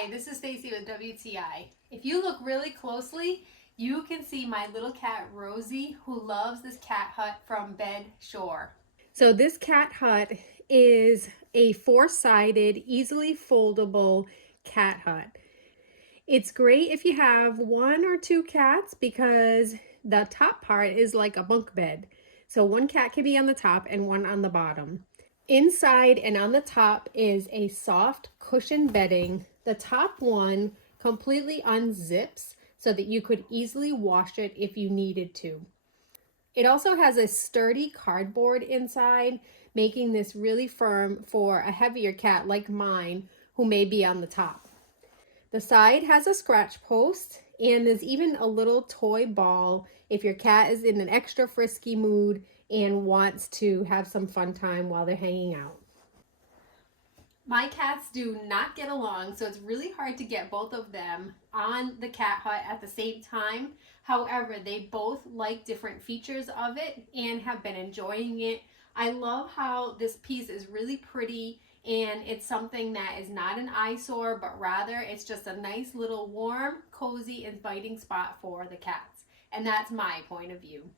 Hi, this is Stacy with WTI. If you look really closely, you can see my little cat Rosie, who loves this cat hut from Bedsure. So this cat hut is a four-sided, easily foldable cat hut. It's great if you have one or two cats because the top part is like a bunk bed. So one cat can be on the top and one on the bottom. Inside and on the top is a soft cushion bedding. The top one completely unzips so that you could easily wash it if you needed to. It also has a sturdy cardboard inside, making this really firm for a heavier cat like mine who may be on the top. The side has a scratch post, and there's even a little toy ball if your cat is in an extra frisky mood and wants to have some fun time while they're hanging out. My cats do not get along, so it's really hard to get both of them on the cat hut at the same time. However, they both like different features of it and have been enjoying it. I love how this piece is really pretty, and it's something that is not an eyesore, but rather it's just a nice little warm, cozy, inviting spot for the cats. And that's my point of view.